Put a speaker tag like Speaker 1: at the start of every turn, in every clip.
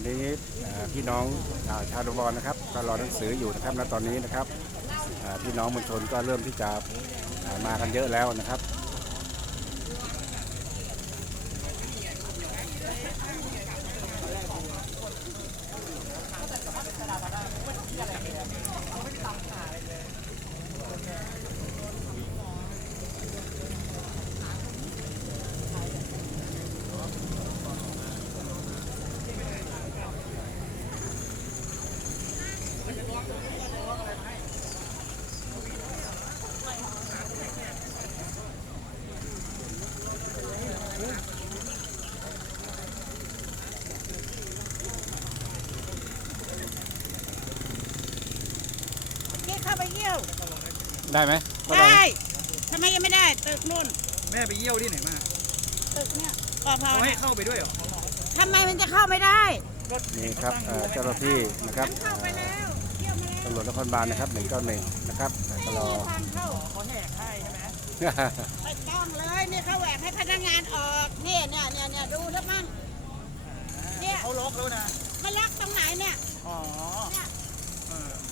Speaker 1: ันนี้พี่น้องอ่าชาวดบอนนะครับก็รอหนังสืออยู่นะครับณตอนนี้นะครับพี่น้องมวลชนก็เริ่มที่จะมากันเยอะแล้วนะครับ
Speaker 2: ไปเยี่ยว
Speaker 1: ได้ไหมก็ได้
Speaker 2: ได้ทำไมยังไม่ได้ตึกนู่น
Speaker 3: แม่ไปเยี่ยวที่ไหนมา
Speaker 2: ตึกเนี่ยปอพอ
Speaker 3: เขาให้
Speaker 2: เนี่ย
Speaker 3: เข้าไปด้วยเหรอ
Speaker 2: ทำไมมันจะเข้าไม่ได้
Speaker 1: นี่ครับอ่าเจ้าหน้าที่นะครับ
Speaker 2: มันเข้าไปแล้วเยี่ยวมาแล้ว
Speaker 1: ตำรวจนครบาลนะครับ191นะครับอ่าก็รอ
Speaker 2: ทางเข้า
Speaker 3: เขาแหกให้ใช่ไหม
Speaker 2: ไม่ต้องเลยนี่เขาแหวกให้พนักงานออกเนี่ยเนี่ยเนี่ยเนี่ยดูทั้งมั่งเนี่ย
Speaker 3: เขาล็อกแล้วนะ
Speaker 2: มันล็อกตรงไหนเนี่ย
Speaker 3: อ๋อ
Speaker 2: เนี่ย
Speaker 3: เออ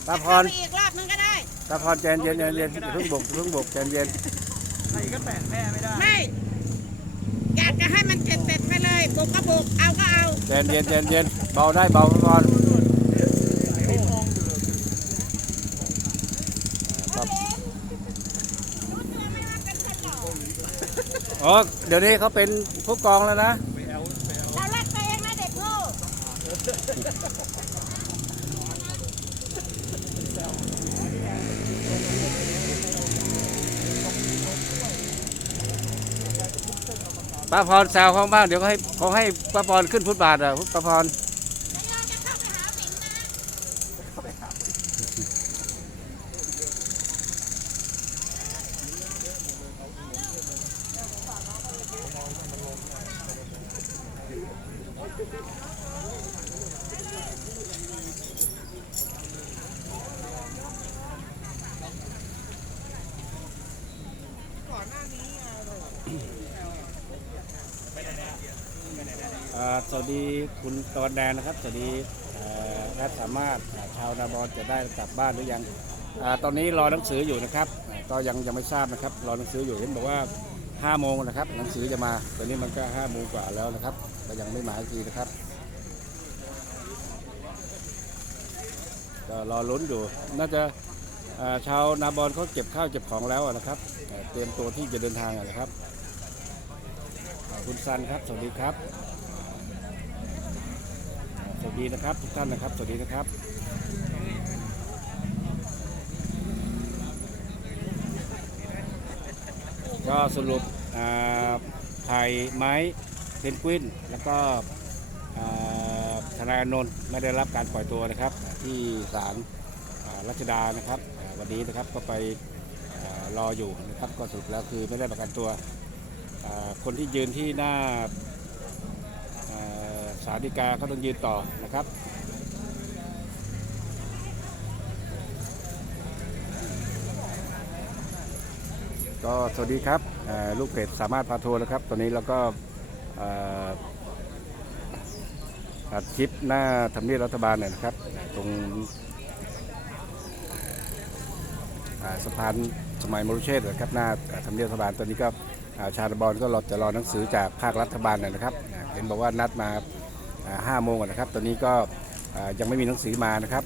Speaker 1: ตาพ
Speaker 2: เข้ารไปอีกรอบนึงก็ได้
Speaker 1: ตาพรใจเย็นใจเย็นอย่าเพิ่งบกอย่าเพิ่งบกใจเย็น
Speaker 3: ใครก็แตะแม่ไม่ได้
Speaker 2: ไม่ อยากจะให้มันเสร็จเสร็จไปเลยบุกก็บุกเอาก็เอา
Speaker 1: ใจเย็นใจเย็นเบาได้เบาก่อนครับ
Speaker 2: รู้ตัวไหมว่าเป็นคนหล่อ
Speaker 1: อ๋อเดี๋ยวนี้เขาเป็นผู้กองแล้วนะ
Speaker 3: ไปแอลไปแอล
Speaker 2: เรารักตัวเองนะเด็กโป้า
Speaker 1: พรแซวเขาบ้างเดี๋ยวให้เขาให้ป้าพรขึ้นฟุตบาทอะป้าพร
Speaker 2: แล้วเราจะเข้าไปหาสิงนะ
Speaker 1: อ่าสวัสดี คุณตะวันแดนนะครับสวัสดีอ่าแอดสามารถชาวนาบอลจะได้กลับบ้านหรือยังอตอนนี้รอหนังสืออยู่นะครับก็ยังยังไม่ทราบนะครับรอหนังสืออยู่เห็นบอกว่า5โมงนะครับหนังสือจะมาตอนนี้มันก็5โมงกว่าแล้วนะครับก็ยังไม่มาอีกทีนะครับก็รอลุ้นอยู่น่าจะาชาวนาบอลเขาเก็บข้าวเก็บของแล้วนะครับเตรียมตัวที่จะเดินทางนะครับคุณซันครับ สวัสดีครับ ดีนะครับ ทุกท่านนะครับ สวัสดีนะครับก็สรุปไผ่ไม้เพนกวิน แล้วก็ธนายอนนท์ไม่ได้รับการปล่อยตัวนะครับ ที่ศาลรัชดานะครับวันนี้นะครับก็ไปรออยู่นะครับก็สรุปแล้วคือไม่ได้ประกันตัว คนที่ยืนที่หน้าารดีกาก็ต้องยืนต่อนะครับก็สวัสดีครับลูกเพจสามารถพาทัวร์นะครับ ตอนนี้เราก็อัดคลิปหน้าทำเนียบรัฐบาลเนี่ยนะครับ ตรงสะพานสมัยมรุเชษนะครับหน้าทำเนียบรัฐบาลตอนนี้ก็ชาติบอลก็รอจะรอหนังสือจากภาครัฐบาลเนี่ยนะครับ เห็นบอกว่านัดมา ห้าโมงนะครับตอนนี้ก็ยังไม่มีหนังสือมานะครับ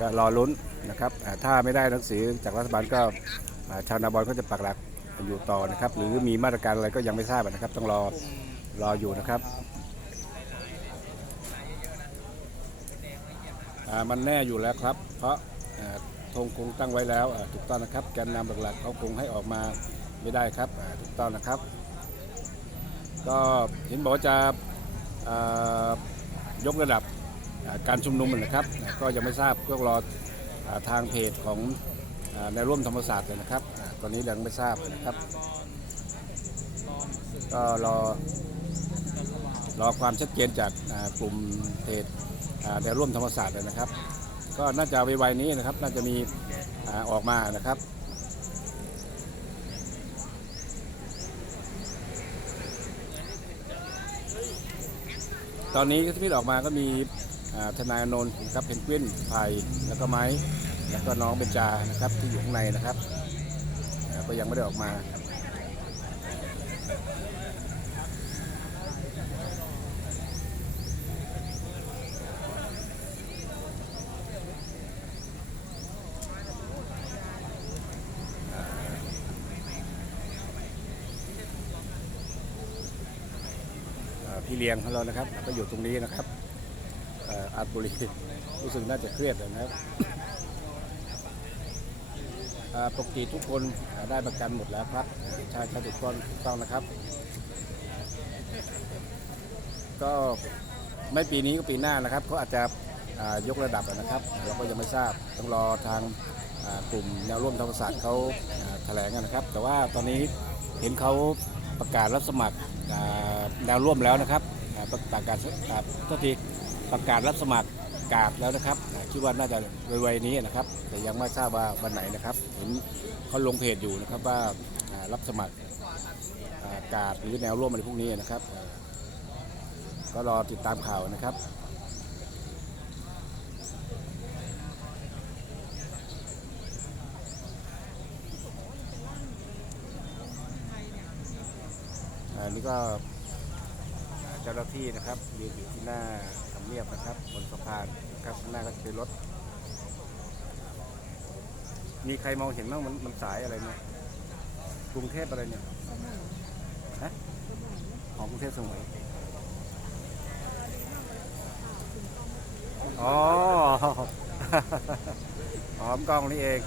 Speaker 1: ก็รอลุ้นนะครับถ้าไม่ได้หนังสือจากรัฐบาลก็ชาวนาบอลก็จะปักหลักอยู่ต่อนะครับ หรือมีมาตรการอะไรก็ยังไม่ทราบนะครับ ต้องรอรออยู่นะครับมันแน่อยู่แล้วครับ เพราะธงคงตั้งไว้แล้วถูกต้องนะครับแกนนำหลักๆเขาคงให้ออกมาไม่ได้ครับถูกต้องนะครับ ก็เห็นบอกว่าจะ ยกระดับการชุมนุมนะครับ ก็ยังไม่ทราบก็รออ่าทางเพจของในร่วมธรรมศาสตร์เลยนะครับ ตอนนี้ยังไม่ทราบนะครับ ก็รอรอความชัดเจนจากกลุ่มเพจในร่วมธรรมศาสตร์เลยนะครับ ก็น่าจะไวๆนี้นะครับ น่าจะมีออกมานะครับ ตอนนี้ที่ออกมาก็มีทนายอนนท์ครับเพนกวินไผ่แล้วก็ไม้ แล้วก็น้องเบญจานะครับที่อยู่ข้างในนะครับ ก็ยังไม่ได้ออกมา เอ่อพี่เลี้ยงของเรานะครับ ก็อยู่ตรงนี้นะครับอาร์ตบุรีรู้สึกน่าจะเครียดนะครับปกติทุกคนได้ประกันหมดแล้วครับใช่ใช่ถูกต้องถูกต้องนะครับ ก็ไม่ปีนี้ก็ปีหน้านะครับเขาอาจจะยกระดับนะครับเราก็ยังไม่ทราบต้องรอทางกลุ่มแนวร่วมธรรมศาสตร์เขาแถลงกันนะครับ แต่ว่าตอนนี้เห็นเขาประกาศรับสมัครแนวร่วมแล้วนะครับ ประกาศอ่าก็ทีประกาศรับสมัครกาดแล้วนะครับคิดว่าน่าจะไวๆนี้นะครับ แต่ยังไม่ทราบว่าวันไหนนะครับ เห็นเขาลงเพจอยู่นะครับว่ารับสมัครกาดหรือแนวร่วมอะไรพวกนี้นะครับ ก็รอติดตามข่าวนะครับอันนี้ก็ จ้าหน้าที่นะครับยืนอยู่ที่หน้าทำเนียบนะครับบนสะพานนะครับข้างหน้าก็จะเป็นรถ มีใครมองเห็นบ้างมันมันสายอะไรเนี่ยกรุงเทพอะไรเนี่ยฮะของกรุงเทพสมุยอ๋อหอมกล้องนี่เอง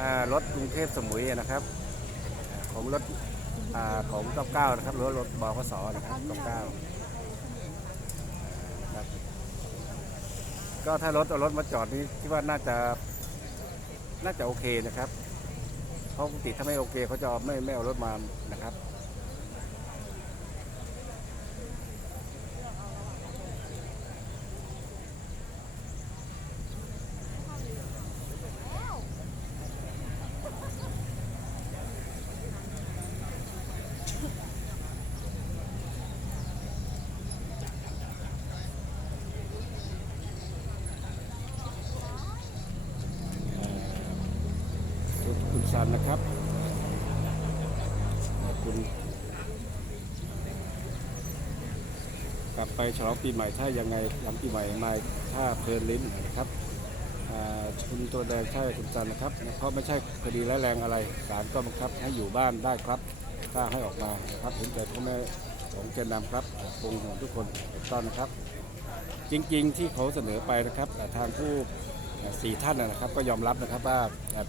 Speaker 1: อ่ารถกรุงเทพสมุยนะครับ ของรถ ของ99นะครับหรือรถบกสนะครับ99ครับก็ถ้ารถเอารถมาจอดนี่คิดว่าน่าจะน่าจะโอเคนะครับเพราะปกติถ้าไม่โอเคเขาจะไม่ไม่เอารถมานะครับ คุณคุณซันนะครับขอบคุณกลับไป ฉลองปีใหม่ถ้ายังไงหลังปีใหม่มาถ้าเพลินลิ้นนะครับอ่าคุณตัวแดงใช่คุณซันนะครับ เพราะไม่ใช่คดีร้ายแรงอะไรศาลก็บังคับให้อยู่บ้านได้ครับถ้าให้ออกมานะครับเห็นใจพ่อแม่ของแกนนำครับคงห่วงทุกคนต้องนะครับ จริงๆ ที่เขาเสนอไปนะครับทางผู้สี่ท่านนะครับ ก็ยอมรับนะครับว่า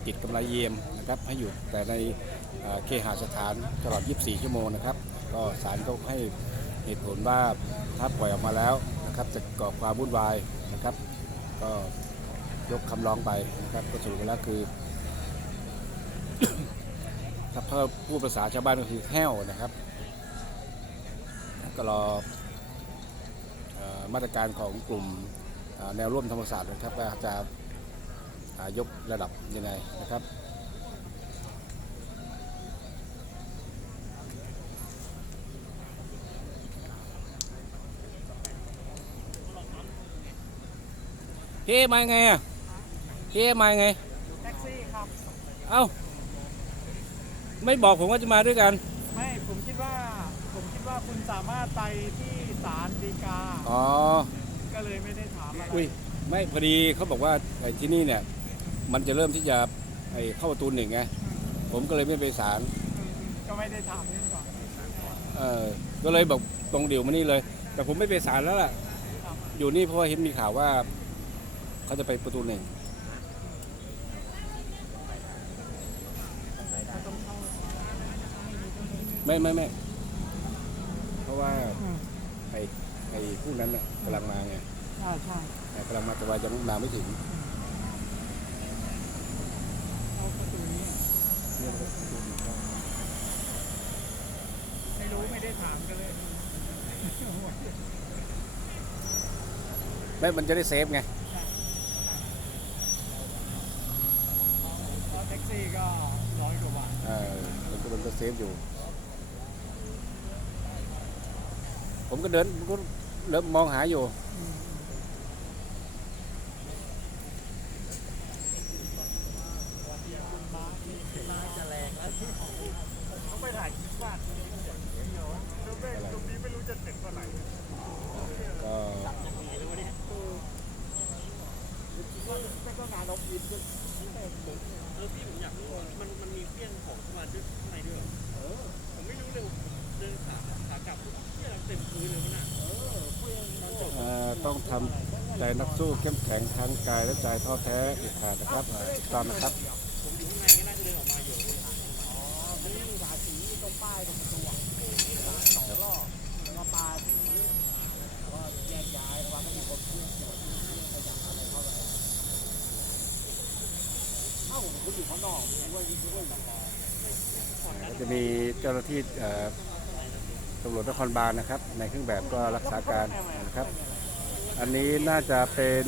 Speaker 1: ปิดกำไรเยี่ยมนะครับให้อยู่แต่ในเคหสถานตลอด 24 ชั่วโมงนะครับ ก็ศาลก็ให้ เหตุผลว่าถ้าปล่อยออกมาแล้วนะครับจะก่อความวุ่นวายนะครับ ก็ยกคำร้องไปนะครับก็สรุปแล้วคือถ้าเพิ่มผู้ภาษาชาวบ้านก็คือแห้วนะครับ ก็รอมาตรการของกลุ่มแนวร่วมธรรมศาสตร์นะครับว่าจะยกระดับยังไงนะครับ เฮ้มาไงอะเฮ้มาไง
Speaker 3: แท็กซี่ครับ
Speaker 1: เอ้า ไม่บอกผมว่าจะมาด้วยกัน
Speaker 3: ไม่ผมคิดว่า ผมคิดว่าคุณสามารถไปที่ศาลฎีกา
Speaker 1: อ๋อ
Speaker 3: ก็เลยไม่ได้ถามอะไร
Speaker 1: อุ้ย ไม่พอดีเขาบอกว่าไอ้ที่นี่เนี่ย มันจะเริ่มที่จะไอ้เข้าประตูหนึ่งไง ผมก็เลยไม่ไปศาล
Speaker 3: อืมก็ไม่ได้ถามนี่ก่อน
Speaker 1: เออก็เลยบอกตรงเดี่ยวมานี่เลย แต่ผมไม่ไปศาลแล้วล่ะ
Speaker 3: ครับ
Speaker 1: อยู่นี่เพราะว่าเห็นมีข่าวว่า เขาจะไปประตูหนึ่งไม่ไม่ไม่เพราะว่า
Speaker 3: อืม
Speaker 1: ไอ้ไอ้ผู้นั้นน่ะกำลังมาไง
Speaker 3: ใช่ใช่
Speaker 1: แต่กำลังมาแต่ว่ายังมาไม่ถึง
Speaker 3: เข้าประตูนี้ไม่รู้ไม่ได้ถามกันเลย
Speaker 1: ไม่มันจะได้เซฟไง
Speaker 3: เพราะแท็กซี่ก็ร้อยกว่าบาท
Speaker 1: เออมันก็มันก็เซฟอยู่ ผมก็เดินผมก็เริ่มมองหาอยู่
Speaker 4: ข้าไป
Speaker 3: เอ้าคุณอยู่ข้างนอกนี่ว่ายิ่งว่าอยู่
Speaker 1: ก็จะมีเจ้าหน้าที่ตำรวจนครบาลนะครับ ในเครื่องแบบก็รักษาการนะครับ อันนี้น่าจะเป็น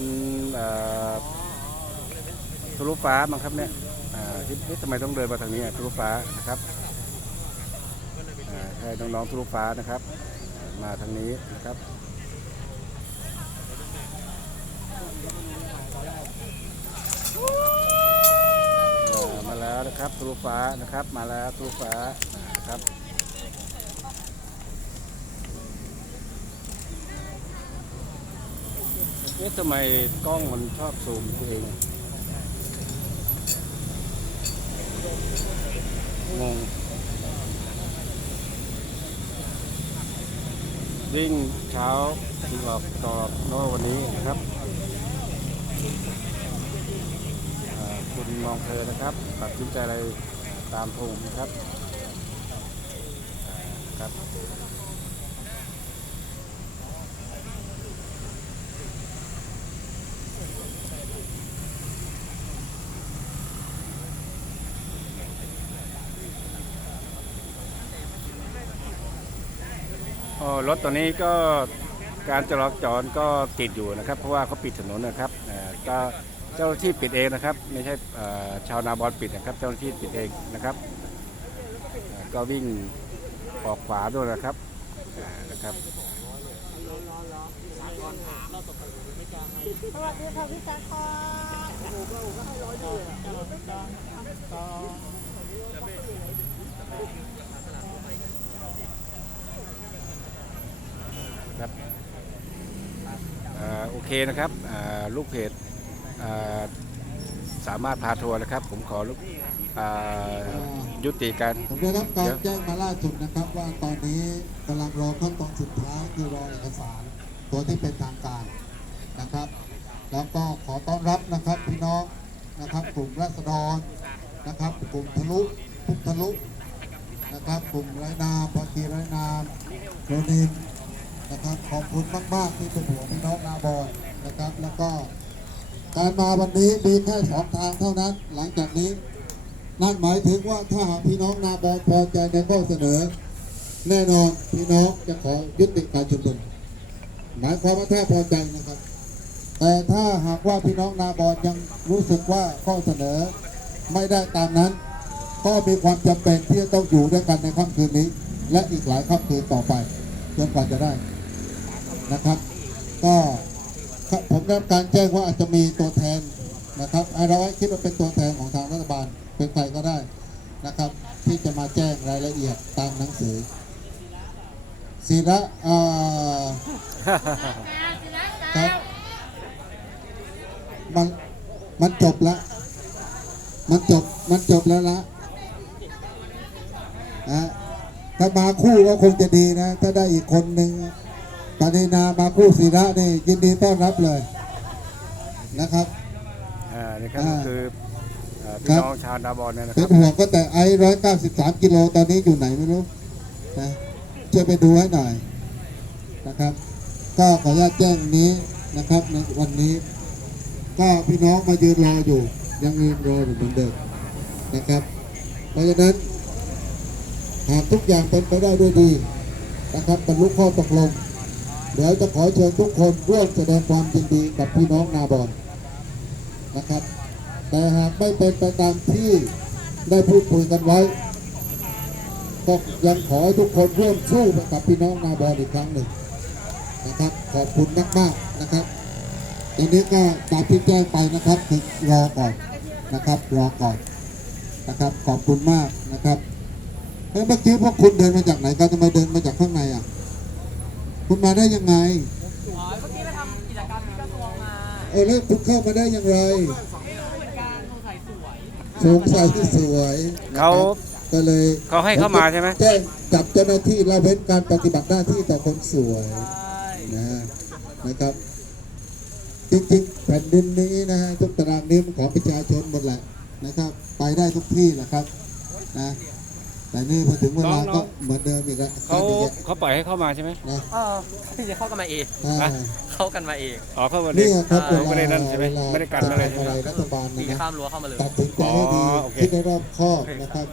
Speaker 1: ทะลุฟ้ามั้งครับเนี่ยอ่าที่ที่ทำไมต้องเดินมาทางนี้ทะลุฟ้านะครับอ่าให้น้องๆทะลุฟ้านะครับ มาทางนี้นะครับมาแล้วนะครับทะลุฟ้านะครับ มาแล้วทะลุฟ้านะครับ เอ๊ะทำไมกล้องมันชอบซูมตัวเองงงวิ่งเช้าถึงออกตอโน่วันนี้นะครับคุณมองเพลนะครับตัดสินใจอะไรตามทงนะครับครับ รถตัวนี้ก็การจราจรก็ติดอยู่นะครับ เพราะว่าเขาปิดถนนนะครับก็เจ้าหน้าที่ปิดเองนะครับ ไม่ใช่ชาวนาบอลปิดนะครับ เจ้าหน้าที่ปิดเองนะครับ ก็วิ่งออกขวาด้วยนะครับนะครับ
Speaker 2: สวัสดีค่ะพี่ตาคอน
Speaker 1: ครับอ่าโอเคนะครับลูกเพจสามารถพาทัวร์นะครับ ผมขอลูกยุติการ
Speaker 5: ผมได้รับการแจ้งมาล่าสุดนะครับ ว่าตอนนี้กำลังรอขั้นตอนสุดท้ายคือรอเอกสาร ตัวที่เป็นทางการนะครับ แล้วก็ขอต้อนรับนะครับพี่น้องนะครับ กลุ่มราษฎรนะครับ กลุ่มทะลุทุกทะลุนะครับ กลุ่มไรนามภาคีไรนามโรนิน นะครับขอบคุณมาก ๆ ที่เป็นห่วงพี่น้องนาบอนนะครับ แล้วก็การมาวันนี้มีแค่สองทางเท่านั้น หลังจากนี้นั่นหมายถึงว่าถ้าหากพี่น้องนาบอนพอใจในข้อเสนอ แน่นอนพี่น้องจะขอยุติการชุมนุมหมายความว่าถ้าพอใจนะครับ แต่ถ้าหากว่าพี่น้องนาบอนยังรู้สึกว่าข้อเสนอไม่ได้ตามนั้น ก็มีความจำเป็นที่จะต้องอยู่ด้วยกันในค่ำคืนนี้ และอีกหลายค่ำคืนต่อไปจนกว่าจะได้ นะครับ ก็ผมได้รับการแจ้งว่าอาจจะมีตัวแทนนะครับอะเราคิดว่าเป็นตัวแทนของทางรัฐบาลเป็นใครก็ได้นะครับ ที่จะมาแจ้งรายละเอียดตามหนังสือศิระอ่าครับมันมันจบละมันจบมันจบแล้วละนะถ้ามาคู่ก็คงจะดีนะ ถ้าได้อีกคนหนึ่ง ปานินามาคู่ศิระนี่ยินดีต้อนรับเลยนะครับ
Speaker 1: อ่านี่ครับ
Speaker 5: อ่า
Speaker 1: ก็คืออ่าพี่
Speaker 5: ครับ
Speaker 1: น้องชาวนาบอลเนี่ยนะค
Speaker 5: เป็
Speaker 1: รั
Speaker 5: น
Speaker 1: บ
Speaker 5: ห่วงก็แต่ไอ้ร้อยเก้าสิบสามกิโลตอนนี้อยู่ไหนไม่รู้นะช่วยไปดูให้หน่อยนะครับ ก็ขออนุญาตแจ้งนี้นะครับในวันนี้ ก็พี่น้องมายืนรออยู่ ยังยืนรออยู่เหมือนเดิมนะครับ เพราะฉะนั้นหากทุกอย่างเป็นไปได้ด้วยดีนะครับบรรลุข้อตกลง เดี๋ยวจะขอเชิญทุกคนร่วมแสดงความยินดีกับพี่น้องนาบอนนะครับ แต่หากไม่เป็นไปตามที่ได้พูดคุยกันไว้ก็ยังขอให้ทุกคนร่วมสู้ไปกับพี่น้องนาบอนอีกครั้งหนึ่งนะครับ ขอบคุณมากๆนะครับตอนนี้ก็ตามที่แจ้งไปนะครับคือรอก่อนนะครับรอก่อนนะครับ ขอบคุณมากนะครับเมื่อกี้พวกคุณเดินมาจากไหนกันทำไมเดินมาจากข้างในอะ คุณมาได้ยังไง
Speaker 3: อ๋อเมื่อกี้ไปทำกิจกรรมที่กระทรวงมา
Speaker 5: เออแล้วคุณเข้ามาได้อย่างไร
Speaker 3: เป็นการสงสัยสวย
Speaker 5: สงสัยที่สวยนะครับ
Speaker 1: เขา
Speaker 5: ก็เลย
Speaker 1: เขาให้เข้ามาใช่ไหม
Speaker 5: แจ้งจับเจ้าหน้าที่ละเว้นการปฏิบัติหน้าที่ต่อคนสวย
Speaker 3: ใช่
Speaker 5: นะนะครับ จริงๆแผ่นดินนี้นะฮะทุกตารางนิ้วของประชาชนหมดแหละนะครับ ไปได้ทุกที่แหละครับนะ แต่นี่พอถึงเวลาก็เหมือนเดิมอีกแล้ว
Speaker 1: เขา
Speaker 5: อีกแล้ว
Speaker 1: เขาปล่อยให้เข้ามาใช่ไหม
Speaker 5: นะ
Speaker 3: เออพี่จะเข้ากันมาเอง
Speaker 5: อ่า
Speaker 1: ฮะ
Speaker 3: เข้ากันมาเอง
Speaker 1: อ๋อเข้ามา
Speaker 5: นี่
Speaker 1: เด็ก
Speaker 5: ครับ
Speaker 3: เอ
Speaker 5: เว
Speaker 3: อ
Speaker 5: ลา
Speaker 1: ไม่ได้นั่นใช่ไหม
Speaker 5: เวลา
Speaker 1: ไม่ได้กันอะไร
Speaker 5: จะทำอะไรรัฐบาล
Speaker 3: ปี
Speaker 5: นะ
Speaker 3: ข้า
Speaker 5: นะ
Speaker 3: มรั้วเข้ามาเลย
Speaker 5: ตัดสินใจให้ดี
Speaker 1: อ๋อโอเค
Speaker 5: คิดให้รอบคอบนะครับ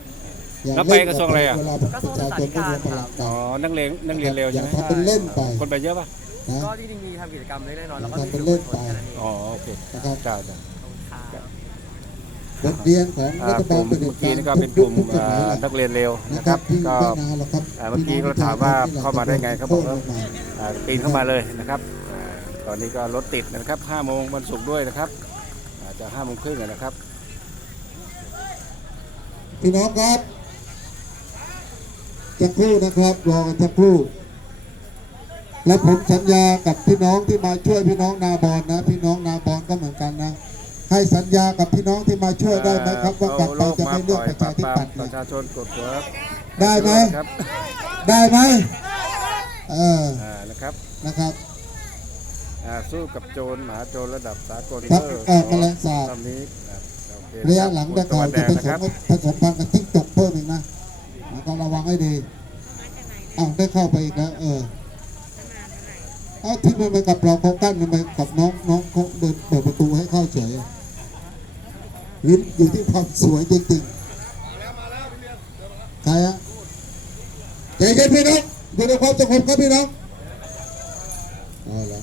Speaker 5: อย่า
Speaker 1: แล้วไป
Speaker 5: เล่น
Speaker 1: กระทรวงอะไรอะ
Speaker 5: เวลาประชาชนไม่รวมพลังกั
Speaker 1: อ๋
Speaker 5: น
Speaker 1: อนักเรียนนักเรียนเร็ว
Speaker 5: อ
Speaker 1: ใช่
Speaker 5: ย่า
Speaker 1: ไหม
Speaker 5: ทำเป็นเล่นไป
Speaker 1: คนไปเยอะป่ะ
Speaker 5: นะ
Speaker 3: ก็ที่จริงมีทำกิจกรรมเล็กๆน้อยๆแล้วก็
Speaker 5: ทำเป็นเล่นไป
Speaker 3: แค่นั้นเอง
Speaker 1: อ๋อโอเค
Speaker 5: นะครับ
Speaker 1: เจ้าจ้า
Speaker 3: ค่ะ
Speaker 5: บทเรียนของ
Speaker 1: อ่า
Speaker 5: รัฐ
Speaker 1: ก
Speaker 5: บาล
Speaker 1: ลุ่ม
Speaker 5: เผด็
Speaker 1: เมื่
Speaker 5: จ
Speaker 1: อกี้
Speaker 5: การ
Speaker 1: นี่ก็
Speaker 5: ทุ
Speaker 1: เป็น
Speaker 5: ก
Speaker 1: ก
Speaker 5: ยุ
Speaker 1: ลุ่
Speaker 5: ค
Speaker 1: ม
Speaker 5: ทุกส
Speaker 1: อ่า
Speaker 5: มัยแหละ
Speaker 1: นักเรียนเร็ว
Speaker 5: นะ
Speaker 1: นะ
Speaker 5: ค
Speaker 1: ค
Speaker 5: รั
Speaker 1: รั
Speaker 5: บบที่
Speaker 1: ก็
Speaker 5: ไม่นานหรอกครับ
Speaker 1: อ่าเมื่อกี้ก็ถามว่าเข้ามาได้ไงเขาบอกว่า
Speaker 5: มา
Speaker 1: อ่าปีนเข้ามาเลยนะครับอ่าตอนนี้ก็รถติดนะครับ5โมงวันศุกร์ด้วยนะครับอาจจะ5โมงครึ่งนะครับ
Speaker 5: พี่น้องครับจะครู่นะครับรอกันสักครู่ และผมสัญญากับพี่น้องที่มาช่วยพี่น้องนาบอนนะ พี่น้องนาบอนก็เหมือนกันนะ ให้สัญญากับพี่น้องที่มาช่วยได้ไหมครับว่ากลับไปจะไม่เลือกประชาธิปัตย์
Speaker 1: ป
Speaker 5: นะ
Speaker 1: ระชาชนกดหัว
Speaker 5: ได้ไหม
Speaker 1: ครับ
Speaker 5: ได้ไหมเออ
Speaker 1: อ่านะครับ
Speaker 5: นะครับ
Speaker 1: อ่าสู้กับโจรมหาโจรระดับสากล
Speaker 5: ครับ
Speaker 1: เออ
Speaker 5: เอ่อแมลงสาบ
Speaker 1: ตอนนี้อ่าโอเค
Speaker 5: ระยะหลัง
Speaker 1: ค
Speaker 5: จะ
Speaker 1: บ
Speaker 5: ข่าว
Speaker 1: ตะ
Speaker 5: จะ
Speaker 1: วัน
Speaker 5: ผ
Speaker 1: แดง
Speaker 5: ส
Speaker 1: นะค
Speaker 5: ม
Speaker 1: รับ
Speaker 5: ผสมพันธุ์กับทิ้งจกเพิ่มอีกนะแล้วก็ระวังให้ดีอ้าวได้เข้าไปอีกแล้วเออเอาที่มันไปกับเราเขากั้นมันไปกับน้องน้องเขาเดินเปิดประตูให้เข้าเฉย ลิ้นอยู่ที่ความสวยจริงๆใครอะใจเย็นพี่น้องอยู่ในความสงบครับพี่น้องเอ๋อเหรอ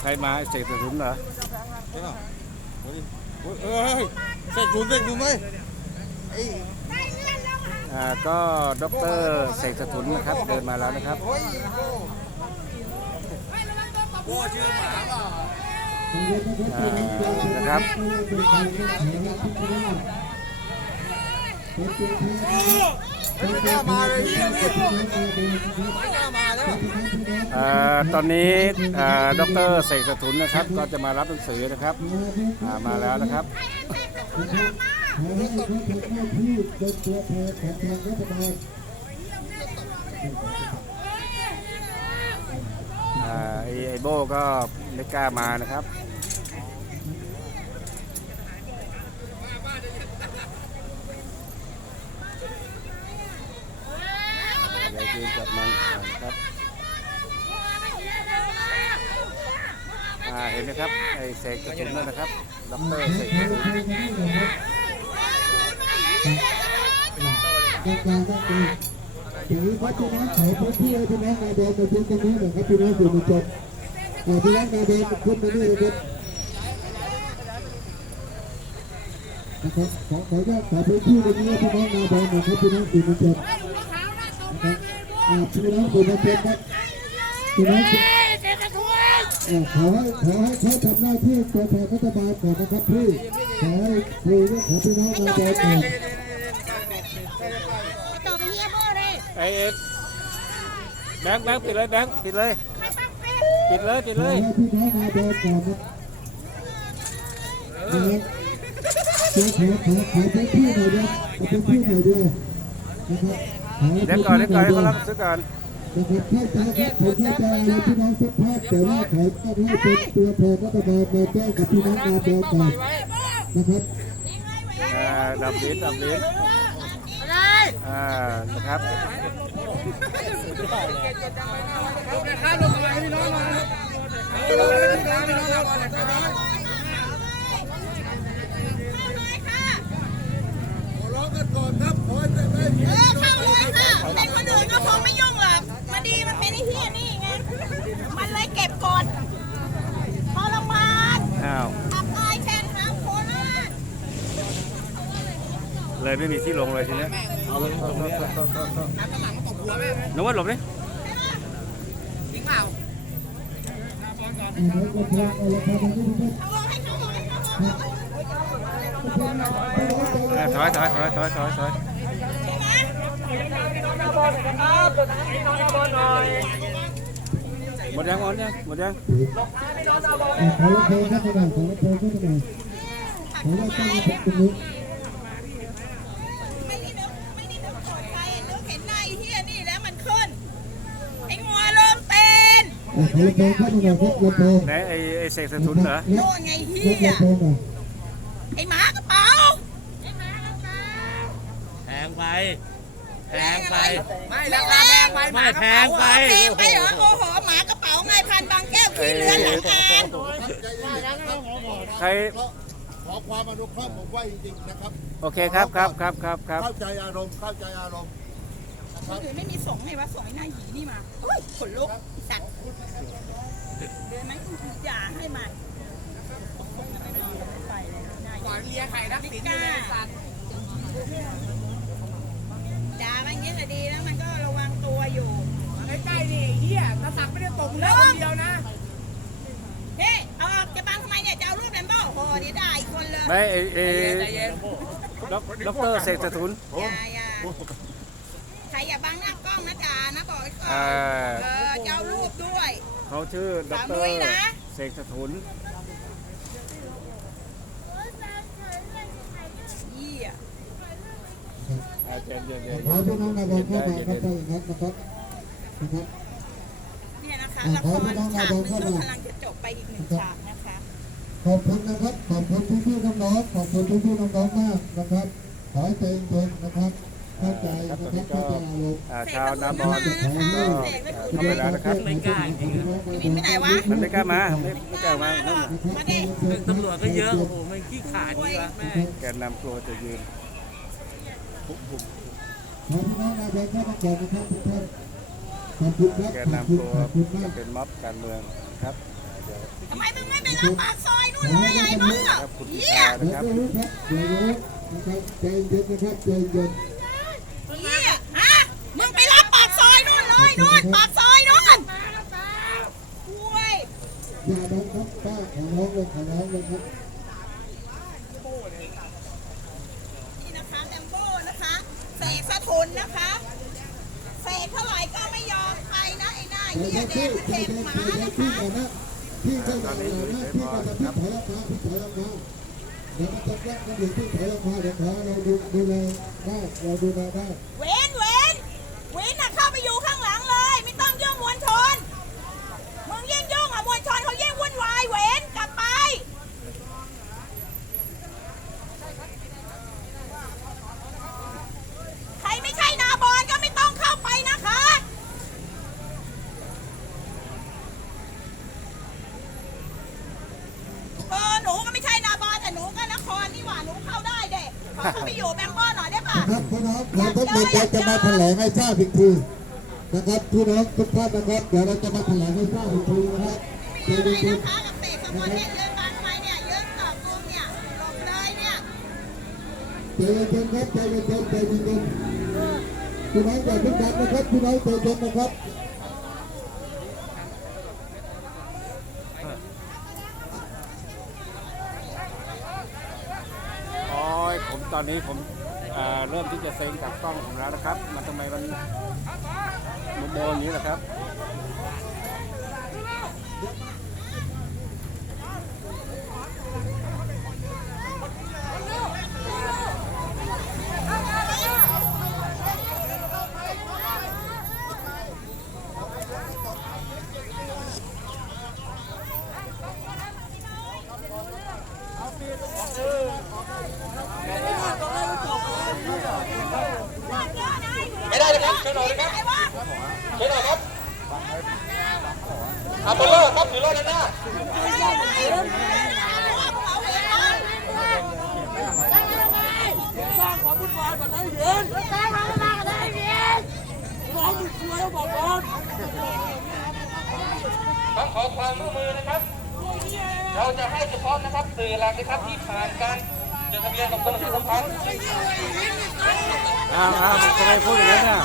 Speaker 1: ใครมาเสกสถุนเหรอ
Speaker 4: เอ้ยเสกคุณเสกคุณไหม
Speaker 1: อ่าก็ดอกเตอรเสกสถุนนะครับเดินมาแล้วนะครับ
Speaker 4: โบ้ชื่อหมาเปล่า
Speaker 1: อ่านะครับ
Speaker 4: ไม่กล้ามาเลยเฮียนี่ไม่กล้ามาแล้ว
Speaker 1: อ่าตอนนี้ดอกเตอรเสกสถุนนะครับก็จะมารับหนังสือนะครับอ่ามาแล้วนะครับ อ่าไอไอโบก็ไม่กล้ามานะครับเดี๋ยวคืนกับมาอ่าครับ อ่าเห็นไหมครับไอ้เสกกระสุนนั่นนะครับด็อกเตอร์เสกกระสุน
Speaker 5: ต้องการต้องการถึงพัฒนาขอพื้นที่ให้พี่น้องนาเดนมาพื้นตรงนี้หน่อยครับพี่น้องสื่อมวลชนเอ่อพี่น้องนาเดนขึ้นมานี่นะครับนะครับขอขออนุญาตขอพื้นที่ตรงนี้ให้พี่น้องนาเดนหน่อยครับพี่น้องสื่อมวลชนนะครับอ่าพี่น้องสื่อมวลชนครับพี่น้องขอให้ขอให้เขาทำหน้าที่ตัวแทนรัฐบาลก่อนนะครับพี่ขอให้คุยเรื่องของพี่น้องนาเดนก่อน
Speaker 2: ต่อไปเฮียโบ้เลย
Speaker 1: ไอเอ็ดแบงค์แบงค์ปิดเลยแบงค์ปิดเลย
Speaker 2: ไม่ต้องเป็น
Speaker 1: ปิดเลยปิด
Speaker 5: ข
Speaker 1: เล
Speaker 5: อยให้พี่น้องนาเดนก่อนนะนะครับเดี๋ยวขอขอขอพื้นที่หน่อยด้วยขอพื้นที่หน่อยด้วยนะครับขอให้
Speaker 1: เดี๋ยว
Speaker 5: พื้น
Speaker 1: ก่อน
Speaker 5: ที่
Speaker 1: เดี๋ยว
Speaker 5: ห
Speaker 1: ก่
Speaker 5: น่
Speaker 1: อ
Speaker 5: อนย
Speaker 1: ให้
Speaker 5: ด้วย
Speaker 1: เขารับซื้อก่อน
Speaker 5: นะครับเข้าใจครับผมเข้าใจเลยพี่น้องทุกภาคแต่ว่าขอต้องให้เป็นตัวแทนรัฐบาลมาแจ้งกับพี่น้องนาเดนก่อนนะครับ
Speaker 1: อ่าดับลิ้นดับลิ้นอ่านะครับ
Speaker 2: เออเข้าเลยค่ะเป็นคนอื่นก็คอไม่ยุ่งหรอกมาดีมันเป็นไอ้เหี้ยนี่ไง มันเลยเก็บกดทรมาน
Speaker 1: อ้าว อั
Speaker 3: บอายแทนหางโครา
Speaker 2: ช เล
Speaker 1: ย
Speaker 2: ไม่
Speaker 1: มีที่ลงเลยทีเนี้ย
Speaker 5: เอาเลย ขอรับเพลงเข้ามาหน่อยขอรับเพลงเข้ามาตรงนี้
Speaker 2: ไม่ได้นึกไม่ได้นึกกดไปนึกเห็นหน้าไอ้เฮียนี่แล้วมันขึ้น ไอ้งัวเริ่มเต้ น
Speaker 5: ขอรับเพลงเข้ามาหน่อยครับรับเพลง
Speaker 1: ไหนไอ้ไอ้เสกสถุนเหรอ
Speaker 2: โน่นไงเฮี
Speaker 5: รับ
Speaker 2: ย
Speaker 5: รับเพลงหน่อย
Speaker 2: ไอ้หมากระเป๋า
Speaker 4: แพงไปแพงไป
Speaker 3: ไม่ราคาแพงไป
Speaker 4: ไม่แพงไป
Speaker 2: แพงไปเหรอโอ้โหหมากระเป๋าไงพันบางแก้วขี้เลือนหลังคาน
Speaker 1: ใคร
Speaker 5: ขอความอนุเคราะห์ผมว่าจริงๆนะครับ
Speaker 1: โอเคครับครับครับครับครับ
Speaker 5: เข้าใจอารมณ์เข้าใจอารมณ์
Speaker 2: คนอื่นไม่มีสงไงวะสงไอ้หน้าหยีนี่มาเฮ้ยขนลุกไอ้สัตว์เดินไหมคุณถือจ่า ให้มันไปเลยหน้าห
Speaker 3: หวาน
Speaker 2: ยี
Speaker 3: เลียไข่รักสินอยู่ในสัตว์
Speaker 2: จ่ามันอย่างเงี้ยแหละดีแล้วมันก็ระวังตัวอยู่
Speaker 3: ใกล้ๆนี่ไอ้เหี้ยตาสักไม่ได้ตกนะคนเดียวนะ
Speaker 2: เฮ้ยเอาออกจะบังทำไมเนี่ยจะเอารูปแลมโบ้โอ้โหเดี๋ยวได้อีกคนเลย
Speaker 1: ไม่ไอ้ไอ้
Speaker 3: ใจเย็น
Speaker 1: ด็อกด็อกเตอร์เสกสถุน
Speaker 2: อย่าอย่าใครอย่าบังหน้ากล้องนะจ่านะบอกไว้ก่อน
Speaker 1: อ่า
Speaker 2: เออจะเอารูปด้วย
Speaker 1: เขาชื่อด็อกเตอ
Speaker 2: สามนุ้ย
Speaker 1: ร์
Speaker 2: นะ
Speaker 1: เสกสถุน
Speaker 2: เยี่ย
Speaker 1: อ่าเย็นเย็นเย็น
Speaker 5: ขอให้พี่น้องนายบอลเข้ามา
Speaker 1: เย็น
Speaker 5: ครับ
Speaker 1: เย็น
Speaker 5: ถ้าอย่างนั้นนะครับนะครับ
Speaker 2: เนี่ยนะคะ
Speaker 5: อะ
Speaker 2: ละ
Speaker 5: ข
Speaker 2: ค
Speaker 5: อ
Speaker 2: ร
Speaker 5: ให้พี่น้อง
Speaker 2: ฉาก
Speaker 5: นาย
Speaker 2: หนึง
Speaker 5: เข้า
Speaker 2: ก็
Speaker 5: มา
Speaker 2: กำลังจะจบไปอีกหนึ่งฉากนะคะ
Speaker 5: ขอบคุณนะครับ ขอบคุณพี่พี่ๆน้องๆขอบคุณพี่พี่ๆน้องๆมากนะครับ ขอให้ใจเย็นๆนะครับ เข้าใจ
Speaker 1: ครั
Speaker 5: นะ
Speaker 1: บ
Speaker 5: ครับ
Speaker 1: ตอนนี้ก็
Speaker 5: อ่า
Speaker 1: ชาวน้ำบอล
Speaker 2: กสถุนมานะคะเสกไม่ถูก
Speaker 1: เข้าไปแล้วนะครับ
Speaker 3: ไม่กล้าจริง
Speaker 2: บินไปไหนวะ
Speaker 1: มันไม่กล้ามาไม่ไม่กล้ามา
Speaker 2: หรอกมาดิ
Speaker 3: ตำรวจก็เยอะ โอ้โหมันขี้ขาดดีวะแม่
Speaker 1: แกนนำตัวจะยืน
Speaker 5: ขอบคุณน้องนายบอลเข้ามาก่อนนะครับทุกท่านขอบคุณครับ
Speaker 1: แกน
Speaker 5: ขอบคุณ
Speaker 1: นำตัว
Speaker 5: ขอบคุณมา
Speaker 1: จะ
Speaker 5: ก
Speaker 1: เป็นม็อบการเมืองครับเดี๋ยว
Speaker 2: ทำไมมึงไม่ไปรับปากซอยนู่นเลยไอ้บ้า
Speaker 1: ครับคุณพิ
Speaker 2: เยี่ย
Speaker 1: ธา
Speaker 5: เดี๋
Speaker 1: นะ
Speaker 5: ว
Speaker 1: ครับ
Speaker 5: รู้ครับเดี๋ยวรู้นะครับใจเย็นนะครับใจเย็น
Speaker 2: เยี่ย ฮะ มึงไปรับปากซอยนู่นเลยนู่นปากซอยนู่นโว้ย
Speaker 5: อย่าดังครับป้าขอร้องเลยขอร้องเลยครับ
Speaker 2: นี่นะคะแลมโบ้นะคะเสกสะทุนนะคะเสกเท่าไหร่ก็ไม่ยอมไปนะไอ้หน้า
Speaker 5: ใจ
Speaker 2: เหี้ย
Speaker 5: เย็น
Speaker 2: เด็
Speaker 5: พี่
Speaker 2: ก
Speaker 5: ใจ
Speaker 2: เด็ก
Speaker 5: เย็น
Speaker 2: หมา
Speaker 5: ใจเย็น
Speaker 2: นะ
Speaker 5: พี่
Speaker 2: คะ
Speaker 5: ก่อนนะพี่ก็อย่าอย่านะพี่ก็จะพี่ถอยออกมาพี่ถอยออกมา เดี๋ยวมันจะแยกกันอยู่ที่ถอยออกมาเดี๋ยวขอเราดูดูแลได้เราดูแลได้
Speaker 2: เวนเวนเวนน่ะเข้าไปอยู่ข ไม่ต้องยุ่งมวลชนมึงยิ่งยุ่งอะมวลชนเขายิ่งวุ่นวายเวนกลับไป ใครไม่ใช่นาบอลก็ไม่ต้องเข้าไปนะคะ เออหนูก็ไม่ใช่นาบอลแต่หนูก็นครนี่หว่าหนูเข้าได้เด็กขอเข้าไปอยู่แบงค์บอลหน่อยได้ปะ
Speaker 5: นะครับพี่น้องเราทั้งหมดเราจะมาแถลงให้ทราบอีกทีนะครับพี่น้องทุกท่านนะครับ เดี๋ยวเราจะมาแถลงให้ทราบอีกทีนะครับใจ
Speaker 2: มีอะไร
Speaker 5: เย็นะ
Speaker 2: คะกับเตะขบวนเนี่ยยืนบังทำไมเนี่ยยืนตอบกลุ่มเนี่ยหลบเลยเนี่ย
Speaker 5: ๆใจเย็นครับใจเย็นใจเย็นพี่น้องอย่าเพิ่งดันนะครับพี่น้องใจเย็นนะครับ
Speaker 1: โอ้ยผมตอนนี้ผม เริ่มที่จะเซ็งจากกล้องผมแล้วนะครับ มันทำไมมันโมโมอย่างนี้ล่ะครับ
Speaker 2: ไม่ได้เลยครับเชิญหน่อยครับ
Speaker 3: เชิญหน่อยครับอาโปโลครับถือรถด้านหน้า สร้างความวุ่นวายแบบไหนเห็นสร้างความวุ่นวายแบบไหนเห็นมองดูช่วยแล้วบอกก่อนต้องขอความร่วมมือนะครับ เราจะให้เฉพาะนะครับสื่อหลักนะครับที่ผ่านการ
Speaker 1: อ้าวอ้าวทำไมพูดอย่างนั้นน่ะ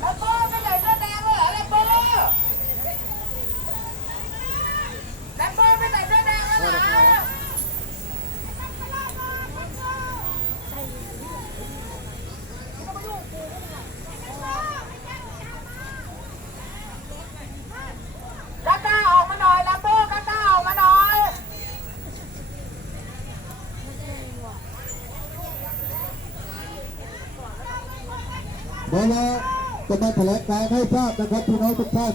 Speaker 2: แล้วโบ้ไม่ใส่เสื้อแดงเลยเหรอแล้วโบ้แล้วโบ้ไม่ใส่เสื้อแดงเลยเหรอ กล้าๆออกมาหน่อยแลมโบ้กล้าๆออกมาหน่อย
Speaker 5: เดี๋ยวเรา จะมาแถลงการให้ทราบนะครับพี่น้องทุกท่าน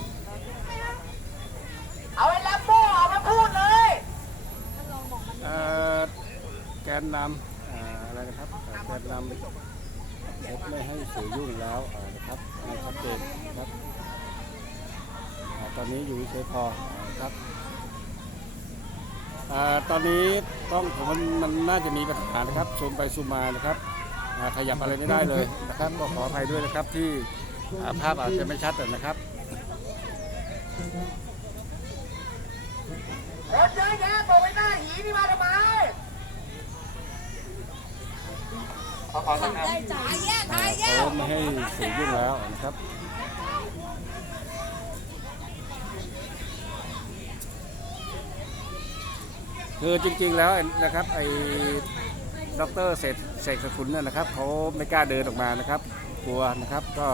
Speaker 2: เอาไอ้แลมโบ้ออกมาพูดเลย
Speaker 1: เอ่อแกนนำเอ่ออะไรนะครับเอ่อแกนนำไม่ให้สื่อยุ่งแล้วเอ่อนะครับให้ชัดเจนนะครับอ่าตอนนี้อยู่เฉยๆพออ่าครับอ่าตอนนี้ต้องผมมันมันน่าจะมีปัญหานะครับซูมไปซูมมานะครับ อ่าขยับอะไรไม่ได้เลยนะครับก็ขออภัยด้วยนะครับที่อ่า ภาพอาจจะไม่ชัดนะครับ
Speaker 2: คนเยอะแยะบอกไม่ได้หีนี่มาทำไมถ่ายแยกถ่ายแยก
Speaker 1: เขาไม่ให้สื่อยุ่งแล้วนะครับคือจริงๆแล้วนะครับไอ้ด็อกเตอร์เสกเสกสกุลเนี่ยนะครับเขาไม่กล้าเดินออกมานะครับ กลัวนะครับก็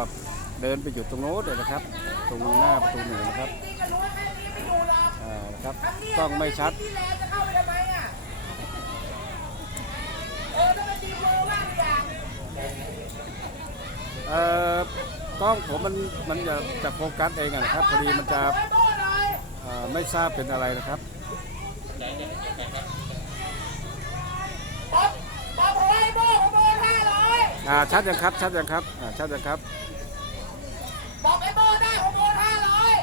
Speaker 1: เดินไปอยู่ตรงโน้นเลยนะครับ ตรงหน้าประตูหนึ่งนะครับ
Speaker 2: นี่ก็รู้ว่าแค่นี้ไม่อยู่หรอก
Speaker 1: อ่านะครับต้องไม่ชัด
Speaker 2: เอ่อ
Speaker 1: กล้องผมมันมันจะจะโฟกัสเองอะนะครับพอดีมันจะ
Speaker 2: อย
Speaker 1: เอ่อไม่ทราบเป็นอะไรนะครับ
Speaker 2: อกบอกผมให้โบ้ผมโบ้ห้าร้อย
Speaker 1: อ่าชัดยังครับชัดยังครับอ่าชัดยังครับ
Speaker 2: บอกไอ้โบ้ได้ผมโบ้ห้าร้อย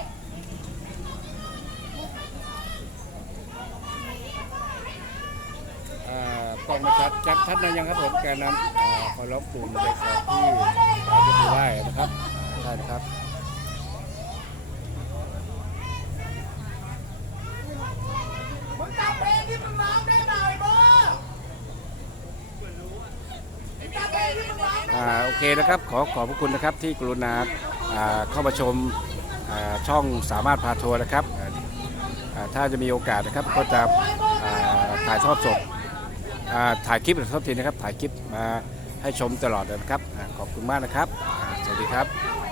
Speaker 1: อ่ากล้ องไม่ชัดชัดนะยังครับผมแกนำขอร้องกลุ่มเด็กอที่อ่ายกมือไหว้นะครับใช่นะครับ
Speaker 2: มึงจำเพลงที่มึงร้องได้หน่อยโบ้จำเพลงที่มึงร้อง
Speaker 1: อ่าโอเคนะครับ ขอขอบพระคุณนะครับที่กรุณาอ่าเข้ามาชมอ่าช่องสามารถพาทัวร์นะครับอ่าถ้าจะมีโอกาสนะครับก็จะอ่าถ่ายทอดสด ถ่ายคลิปหรือทอดทีนะครับถ่ายคลิปมาให้ชมตลอดนะครับขอบคุณมากนะครับ สวัสดีครับ